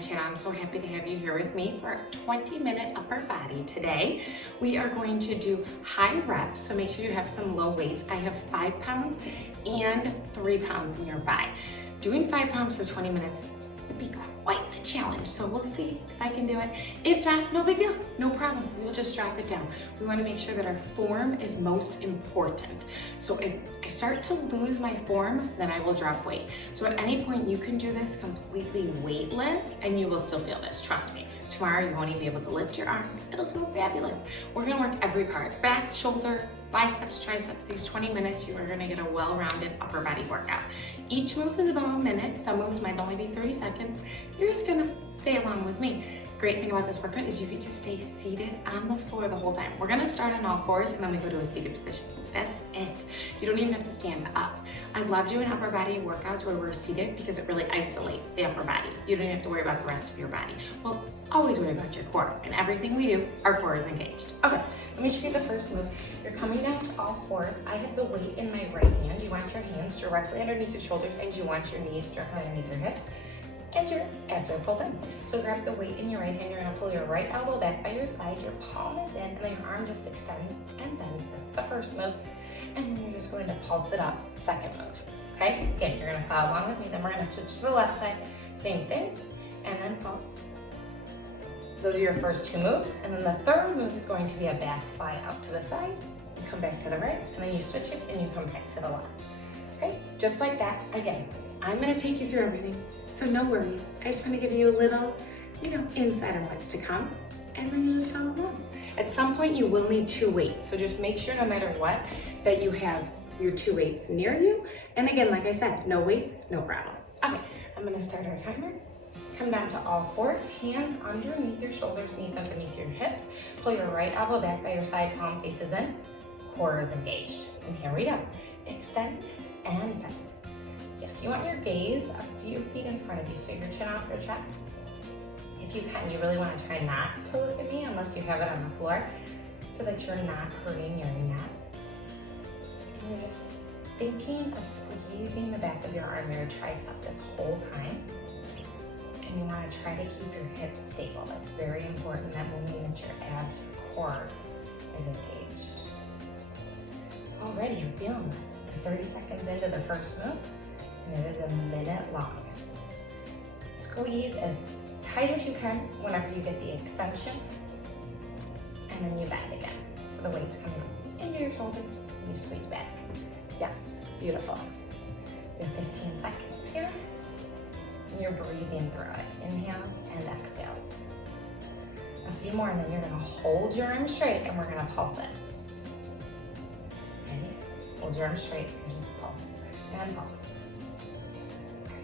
channel. I'm so happy to have you here with me for a 20-minute upper body today. We are going to do high reps, so make sure you have some low weights. I have 5 pounds and 3 pounds nearby. Doing 5 pounds for 20 minutes would be quite the challenge, so we'll see if I can do it. If not, no big deal, no problem. We will just drop it down. We want to make sure that our form is most important. So if I start to lose my form, then I will drop weight. So at any point you can do this completely weightless and you will still feel this, trust me. Tomorrow you won't even be able to lift your arms. It'll feel fabulous. We're gonna work every part, back, shoulder, biceps, triceps. These 20 minutes, you are gonna get a well-rounded upper body workout. Each move is about a minute. Some moves might only be 30 seconds. You're just gonna stay along with me. Great thing about this workout is you get to stay seated on the floor the whole time. We're gonna start on all fours and then we go to a seated position. That's it. You don't even have to stand up. I love doing upper body workouts where we're seated because it really isolates the upper body. You don't have to worry about the rest of your body. Well, always worry about your core. And everything we do, our core is engaged. Okay, let me show you the first move. You're coming down to all fours. I have the weight in my right hand. You want your hands directly underneath your shoulders and you want your knees directly underneath your hips. And your abs are pulled in. So grab the weight in your right hand. You're gonna pull your right elbow back by your side. Your palm is in, and then your arm just extends and bends. That's the first move. And then you're just going to pulse it up, second move. Okay? Again, you're gonna follow along with me. Then we're gonna switch to the left side. Same thing, and then pulse. Those are your first 2 moves. And then the third move is going to be a back fly out to the side. You come back to the right, and then you switch it, and you come back to the left. Okay? Just like that. Again, I'm gonna take you through everything. So no worries, I just want to give you a little, insight on what's to come, and then you just follow along. At some point you will need 2 weights, so just make sure no matter what, that you have your 2 weights near you. And again, like I said, no weights, no problem. Okay, I'm gonna start our timer. Come down to all fours, hands underneath your shoulders, knees underneath your hips. Pull your right elbow back by your side, palm faces in, core is engaged. And here we go. Extend and bend. Yes, you want your gaze a few feet in front of you, so your chin off your chest. If you can, you really want to try not to look at me unless you have it on the floor, so that you're not hurting your neck. And you're just thinking of squeezing the back of your arm, your tricep this whole time. And you want to try to keep your hips stable. That's very important. That will mean that your abs, your core is engaged. Already, you're feeling this. We're 30 seconds into the first move. And it is a minute long. Squeeze as tight as you can whenever you get the extension, and then you bend again. So the weight's coming up into your shoulder, and you squeeze back. Yes, beautiful. You have 15 seconds here, and you're breathing through it. Inhales and exhales. A few more, and then you're gonna hold your arms straight, and we're gonna pulse it. Ready? Hold your arms straight, and just pulse, and pulse.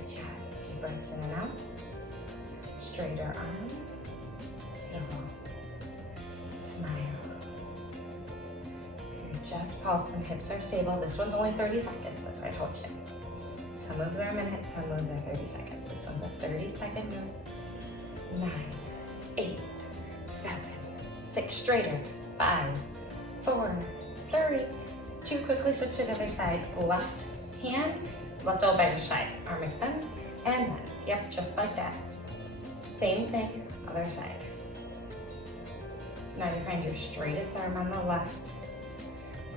Deep breaths in and out. Straighter arm. Beautiful. Smile. You're just pulsing. Hips are stable. This one's only 30 seconds. That's what I told you. Some moves are a minute, some moves are 30 seconds. This one's a 30-second move. 9, 8, 7, 6. Straighter. 5, 4, 3. 2. Quickly switch to the other side. Left hand, left elbow by your side. Arm extends. And bends. Yep, just like that. Same thing, other side. Now you find your straightest arm on the left.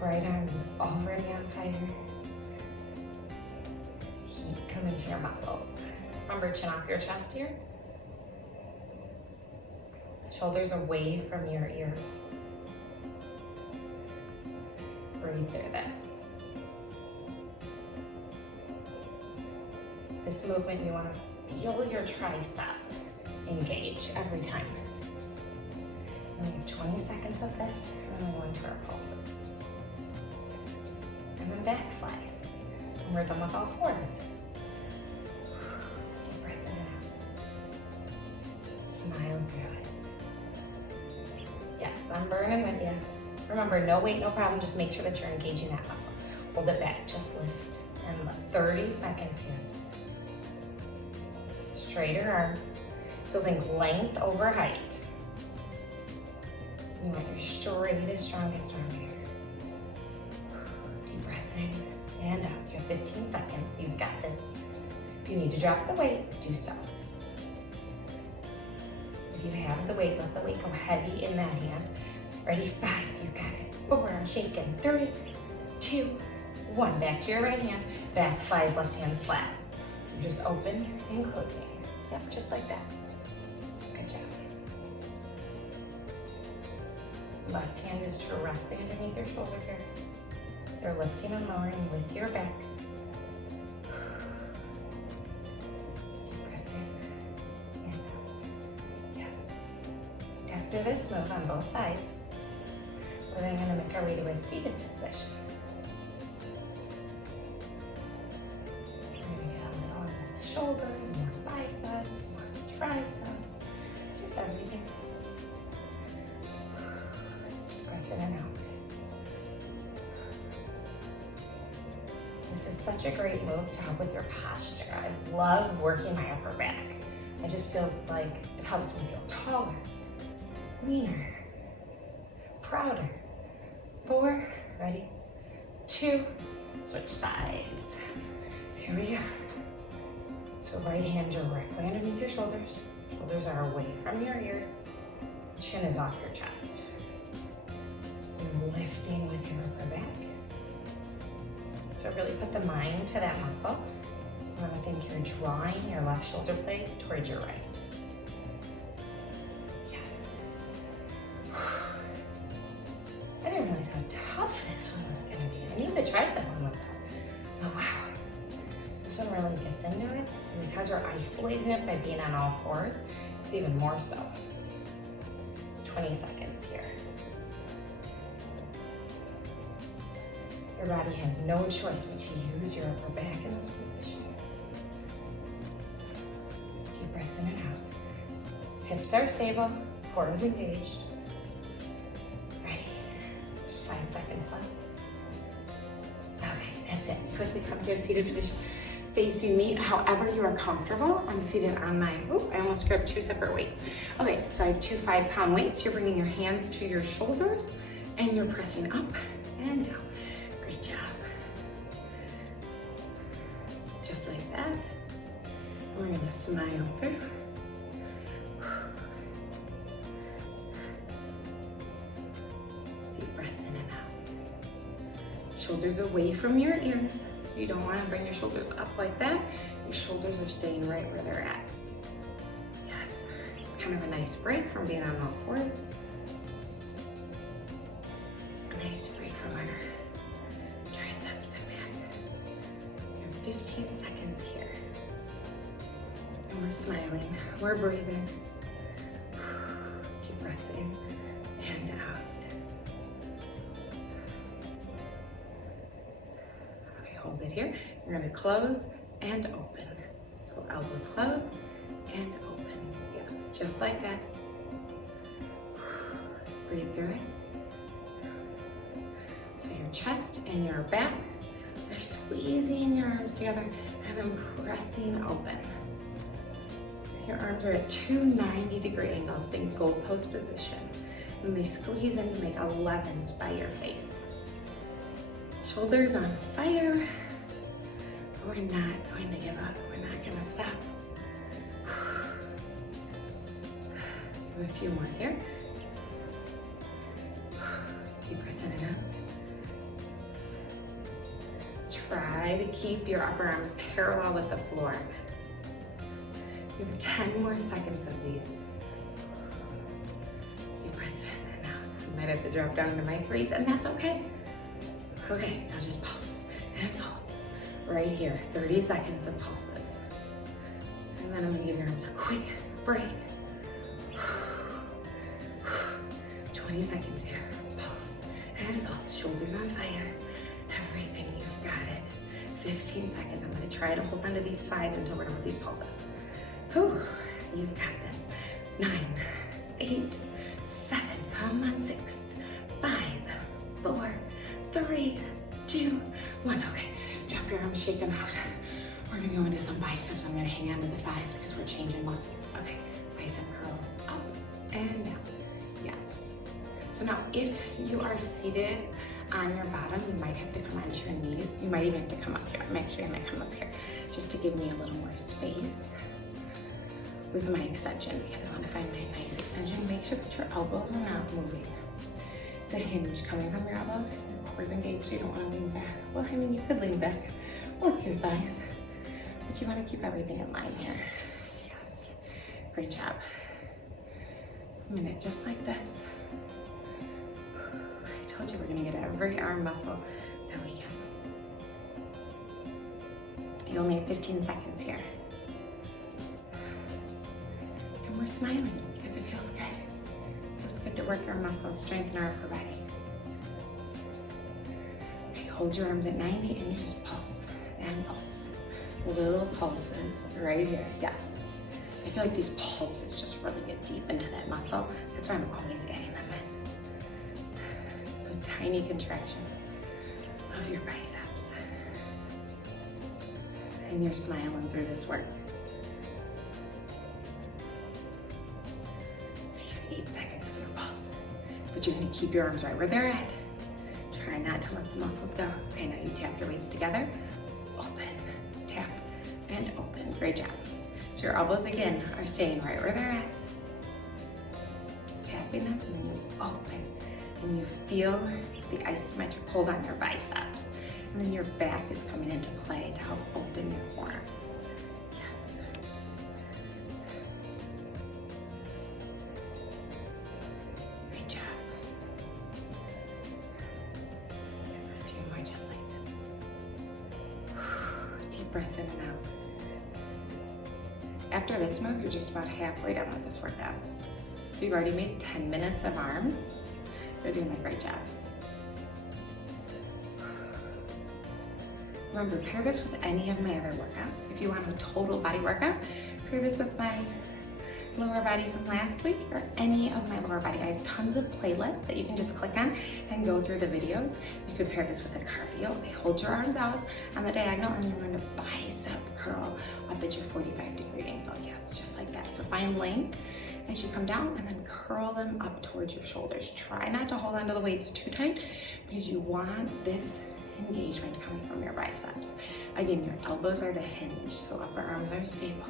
Right arm is already on fire. Heat coming to your muscles. Remember, chin off your chest here. Shoulders away from your ears. Breathe through this. This movement, you want to feel your tricep engage every time. And we have 20 seconds of this, and then we're going to our pulses. And then back flies. And we're done with all fours. Deep breaths in and out. Smile through it. Yes, I'm burning with you. Remember, no weight, no problem. Just make sure that you're engaging that muscle. Hold it back, just lift. And lift. 30 seconds here. Straighter arm. So think length over height. You want your straightest, strongest arm here. Deep breaths in and out. You have 15 seconds. You've got this. If you need to drop the weight, do so. you have the weight, let the weight go heavy in that hand. Ready? 5, you got it. 4, I'm shaking. 3, 2, 1. Back to your right hand. Back flies, left hand flat. You're just open and closing. Yep, just like that. Good job. Left hand is directly underneath your shoulder here. You're lifting and lowering with your back. Press in and out. Yes. After this move on both sides, we're then going to make our way to a seated position. We're going to get a little on the shoulders, more biceps, more triceps, just everything. Press in and out. This is such a great move to help with your posture. I love working my upper back. It just feels like it helps me feel taller, leaner, prouder. 4, ready? 2, switch sides. Here we go. So right hand directly underneath your shoulders. Shoulders are away from your ears. Chin is off your chest. You're lifting with your upper back. So really put the mind to that muscle. And I think you're drawing your left shoulder blade towards your right. Yeah. I didn't realize how tough this one was going to be. I knew the tricep one was tough. Oh wow. This one really gets into it. And because you're isolating it by being on all fours, it's even more so. 20 seconds here. Your body has no choice but to use your upper back in this position. Deep breaths in and out. Hips are stable, core is engaged. Ready? Just 5 seconds left. Okay, that's it. Quickly come to a seated position. Facing me, however you are comfortable. I'm seated on my, I almost grabbed 2 separate weights. Okay, so I have 2 5-pound weights. You're bringing your hands to your shoulders and you're pressing up and down. Great job. Just like that. We're gonna smile through. Deep breaths in and out. Shoulders away from your ears. You don't want to bring your shoulders up like that. Your shoulders are staying right where they're at. Yes, it's kind of a nice break from being on all fours. A nice break from our triceps and back. We have 15 seconds here. And we're smiling, we're breathing. Deep breaths in and out. Hold it here. You're going to close and open. So elbows close and open. Yes, just like that. Breathe through it. So your chest and your back are squeezing your arms together and then pressing open. Your arms are at 2 90-degree angles, think goalpost position. And they squeeze in to make 11s by your face. Shoulders on fire. We're not going to give up. We're not going to stop. Do a few more here. Deep breaths in and out. Try to keep your upper arms parallel with the floor. You have 10 more seconds of these. Deep breaths in and out. You might have to drop down to my 3s, and that's okay. Okay, now just pulse and pulse. Right here, 30 seconds of pulses. And then I'm gonna give your arms a quick break. 20 seconds here, pulse and pulse. Shoulders on fire, everything, you've got it. 15 seconds, I'm gonna try to hold onto these 5s until we're done with these pulses. Whew, you've got this. 9, 8, 7, come on, 6, 5, 4, 3, 2, 1. Okay, drop your arms, shake them out. We're gonna go into some biceps. I'm gonna hang on to the 5s because we're changing muscles. Okay, bicep curls up and down. Yes. So now if you are seated on your bottom, you might have to come onto your knees. You might even have to come up here. I'm actually gonna come up here just to give me a little more space. with my extension because I want to find my nice extension. Make sure that your elbows are not moving. It's a hinge coming from your elbows. Your core's engaged, so you don't want to lean back. Well, I mean, you could lean back, work your thighs, but you want to keep everything in line here. Yes, great job. A minute, just like this. I told you we're gonna get every arm muscle that we can. You only have 15 seconds here. And we're smiling because it feels good. It feels good to work our muscles, strengthen our upper body. Okay, hold your arms at 90 and you just pulse and pulse. Little pulses right here, yes. I feel like these pulses just really get deep into that muscle. That's why I'm always adding them in. So tiny contractions of your biceps. And you're smiling through this work. You have 8 seconds of your pulses, but you're gonna keep your arms right where they're at. Try not to let the muscles go. Okay, now you tap your weights together. Open, tap, and open. Great job. So your elbows again are staying right where they're at. Just tapping them, and then you open. And you feel the isometric hold on your biceps. And then your back is coming into play to help open your forearms. Yes. Great job. A few more just like this. Deep breaths in and out. After this move, you're just about halfway done with this workout. We've already made 10 minutes of arms. You're doing a great job. Remember, pair this with any of my other workouts. If you want a total body workout, pair this with my lower body from last week or any of my lower body. I have tons of playlists that you can just click on and go through the videos. You could pair this with a cardio. Okay, hold your arms out on the diagonal and you're going to bicep curl up at your 45-degree angle. Yes, just like that. So find length as you come down and then curl them up towards your shoulders. Try not to hold onto the weights too tight because you want this engagement coming from your biceps. Again, your elbows are the hinge, so upper arms are stable.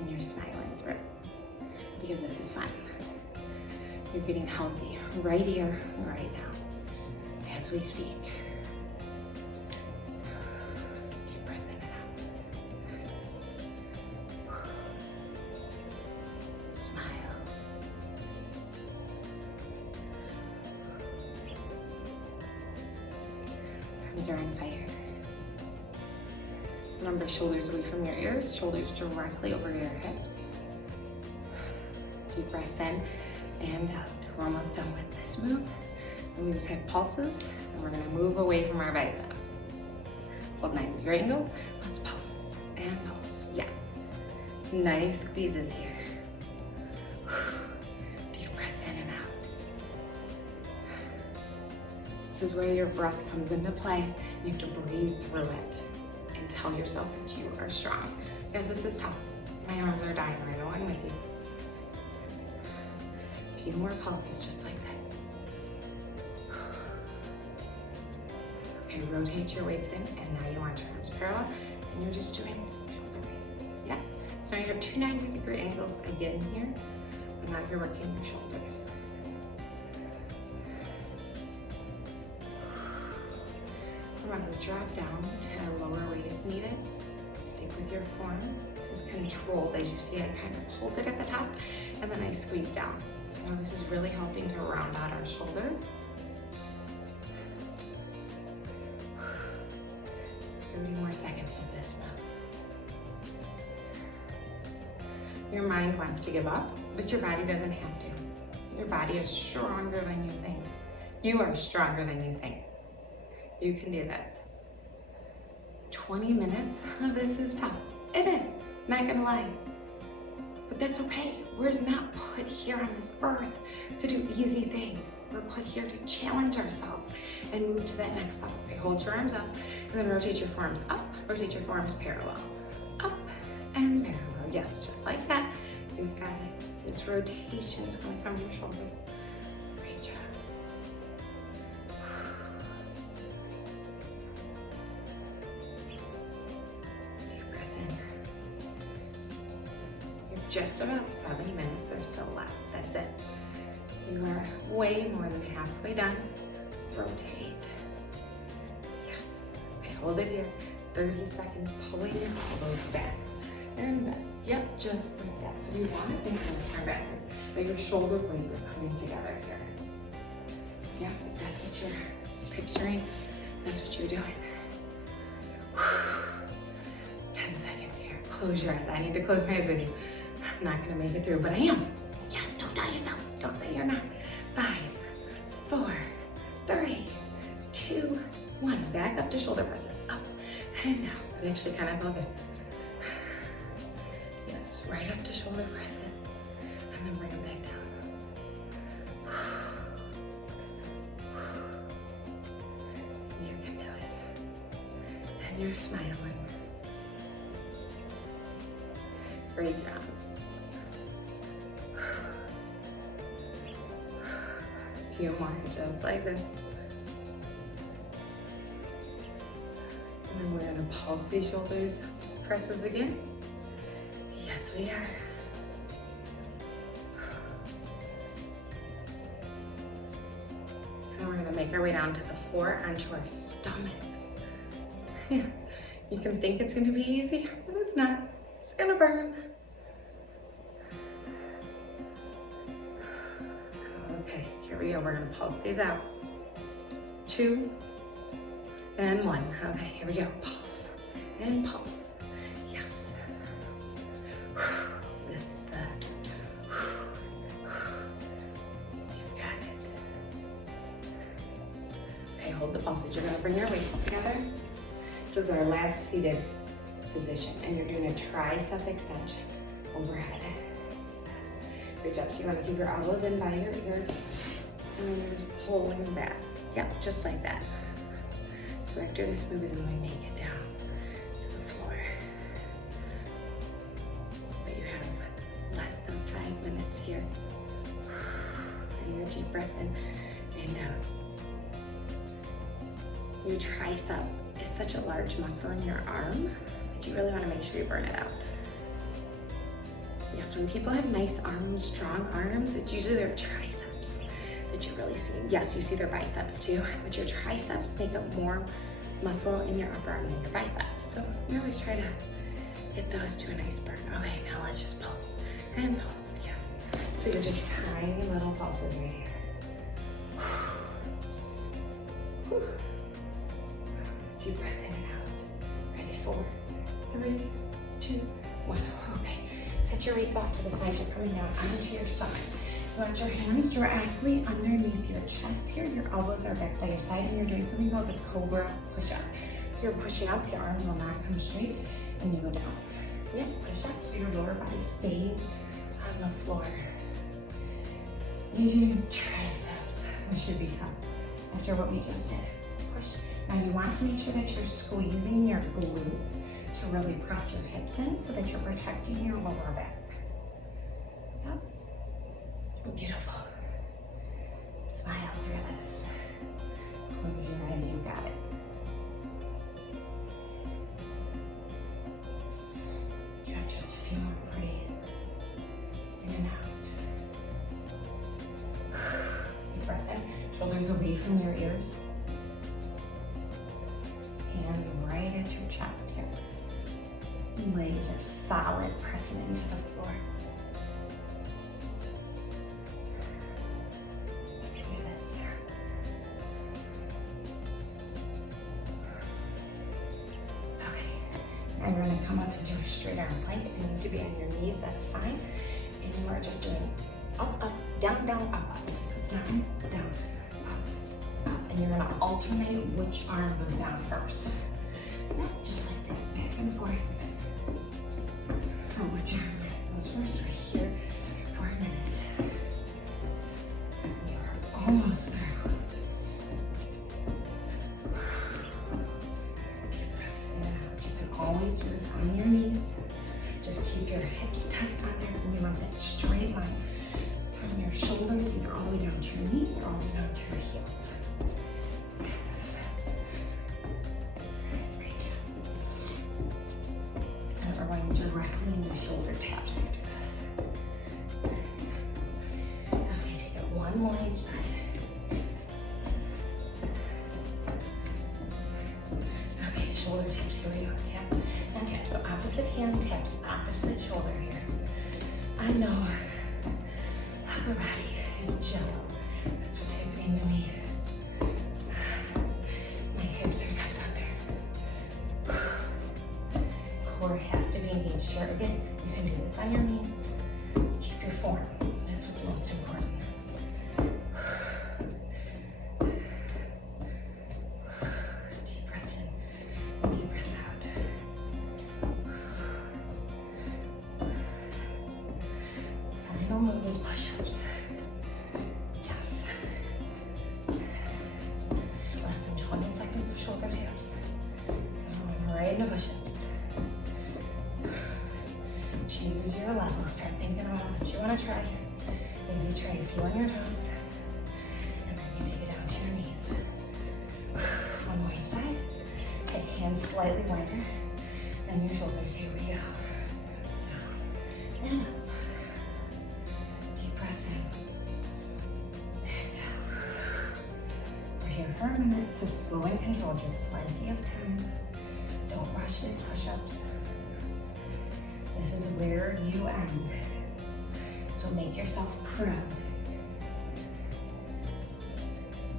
And you're smiling through because this is fun. You're getting healthy right here, right now, as we speak. Deep breath in and out. Smile. Arms are on fire. Remember, shoulders away from your ears, shoulders directly over your hips. Deep breaths in and out. We're almost done with this move. And we just have pulses, and we're gonna move away from our biceps. Hold 90-degree angles. Let's pulse and pulse. Yes. Nice squeezes here. Deep breaths in and out. This is where your breath comes into play. You have to breathe through it. Tell yourself that you are strong. Because this is tough. My arms are dying right now. I'm with you. A few more pulses just like this. Okay, rotate your weights in, and now you want your arms parallel, and you're just doing shoulder raises. Yeah. So now you have 2 90-degree angles again here, but now you're working your shoulders. Remember, drop down to a lower weight if needed. Stick with your form. This is controlled. As you see, I kind of hold it at the top and then I squeeze down. So now this is really helping to round out our shoulders. 30 more seconds of this move. Your mind wants to give up, but your body doesn't have to. Your body is stronger than you think. You are stronger than you think. You can do this. 20 minutes of this is tough. It is, not gonna lie. But that's okay. We're not put here on this earth to do easy things. We're put here to challenge ourselves and move to that next level. Okay, hold your arms up and then rotate your forearms up, rotate your forearms parallel. Up and parallel. Yes, just like that. You've got it. This rotation's coming from your shoulders. Great job. just about 7 minutes or so left. That's it. You are way more than halfway done. Rotate. Yes. Okay, hold it here. 30 seconds, pulling your elbows back and back. Yep, just like that. So you want to think of your back, that your shoulder blades are coming together here. Yeah, that's what you're picturing. That's what you're doing. 10 seconds here. Close your eyes. I need to close my eyes with you. I'm not going to make it through, but I am. Yes, don't doubt yourself. Don't say you're not. 5, 4, 3, 2, 1. Back up to shoulder presses. Up and down. It actually kind of felt good. Yes, right up to shoulder presses. And then bring them back down. You can do it. And you're smiling. Great job. A few more, just like this. And then we're gonna pulse these shoulders, presses again. Yes, we are. And we're gonna make our way down to the floor onto our stomachs. Yeah, you can think it's gonna be easy, but it's not. It's gonna burn. Okay, here we go. We're gonna pulse these out. 2 and 1. Okay, here we go. Pulse and pulse. Yes. This is the. You've got it. Okay, hold the pulses. You're gonna bring your weights together. This is our last seated position, and you're doing a tricep extension overhead. Good job. So you want to keep your elbows in by your ears, and then you're just pulling back. Yep, just like that. So after this move is when we make it down to the floor. But you have less than 5 minutes here. And your deep breath in and out. Your tricep is such a large muscle in your arm that you really want to make sure you burn it out. Yes, when people have nice arms, strong arms, it's usually their triceps that you really see. Yes, you see their biceps too, but your triceps make up more muscle in your upper arm than your biceps. So we always try to get those to a nice burn. Okay, now let's just pulse and pulse, yes. So you're just tiny little pulses right here. Deep breath in and out. Ready? 4, 3, 2, 1. Okay. Set your weights off to the side. You're coming down onto your stomach. You want your hands directly underneath your chest here. Your elbows are back by your side, and you're doing something called the cobra push-up. So you're pushing up, your arms will not come straight, and you go down. Yeah, push up so your lower body stays on the floor. Your triceps. This should be tough after what we just did. Push. Now you want to make sure that you're squeezing your glutes to really press your hips in so that you're protecting your lower back. Yep. Beautiful. Smile through this. Close your eyes, you got it. You have just a few more. Breathe in and out. Deep breath in. Shoulders away from your ears. Hands right at your chest here. Legs are solid, pressing into the floor. Do this here. Okay. Now you're going to come up into a straight arm plank. If you need to be on your knees, that's fine. And you are just doing up, up, down, down, up, up. Down, down, up, up. And you're going to alternate which arm goes down first. Just like that, back and forth. Which arm goes first? Right here for a minute. We are almost through. Deep breaths in and out. You can always do this on your knees. Just keep your hips tucked under, and you want that straight line from your shoulders, either all the way down to your knees or all the way down to your heels. We're going directly into shoulder taps after this. on each side. Okay, shoulder taps, here we go. Tap and tap. So opposite hand taps opposite shoulder here. I know upper body is chill. That's what's happening to me. My hips are tucked under. Core has to be engaged here. Again, you can do this on your knees. Keep your form. That's what's most important. Deep breaths in, deep breaths out. Final move is push-ups. Yes. Less than 20 seconds of shoulder taps. Right into push-ups. Choose your level. Start thinking about what you want to try. Maybe try a few on your toes. And then you take it down to your knees. One more side. Okay, hands slightly wider than your shoulders. Here we go. And up. Deep breaths in. And out. We're here for a minute, so slow and controlled. You have plenty of time. Don't rush these push-ups. This is where you end. So make yourself proud.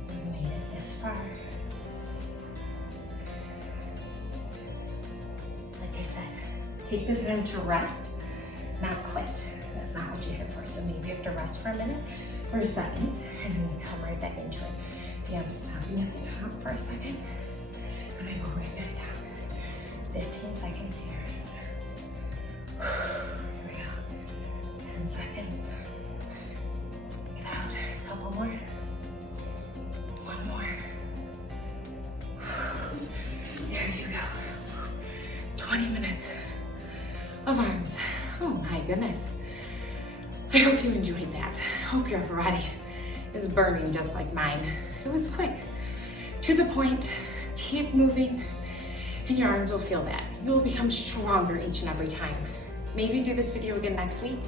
You made it this far. Like I said, take this time to rest, not quit. That's not what you're here for. So maybe you have to rest for a minute, for a second, and then you come right back into it. See, I'm stopping at the top for a second, and I go right back down. 15 seconds here. Here we go. 10 seconds. Get out. A couple more. One more. There you go. 20 minutes of arms. Oh my goodness. I hope you enjoyed that. Hope your body is burning just like mine. It was quick. To the point. Keep moving. And your arms will feel that. You will become stronger each and every time. Maybe do this video again next week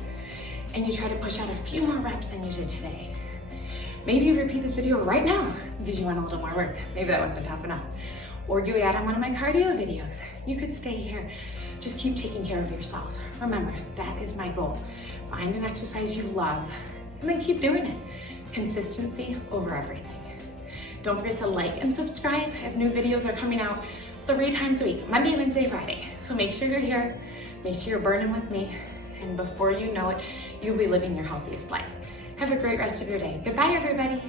and you try to push out a few more reps than you did today. Maybe you repeat this video right now because you want a little more work. Maybe that wasn't tough enough. Or you add on one of my cardio videos. You could stay here. Just keep taking care of yourself. Remember, that is my goal. Find an exercise you love and then keep doing it. Consistency over everything. Don't forget to like and subscribe as new videos are coming out 3 times a week, Monday, Wednesday, Friday. So make sure you're here. Make sure you're burning with me, and before you know it, you'll be living your healthiest life. Have a great rest of your day. Goodbye, everybody.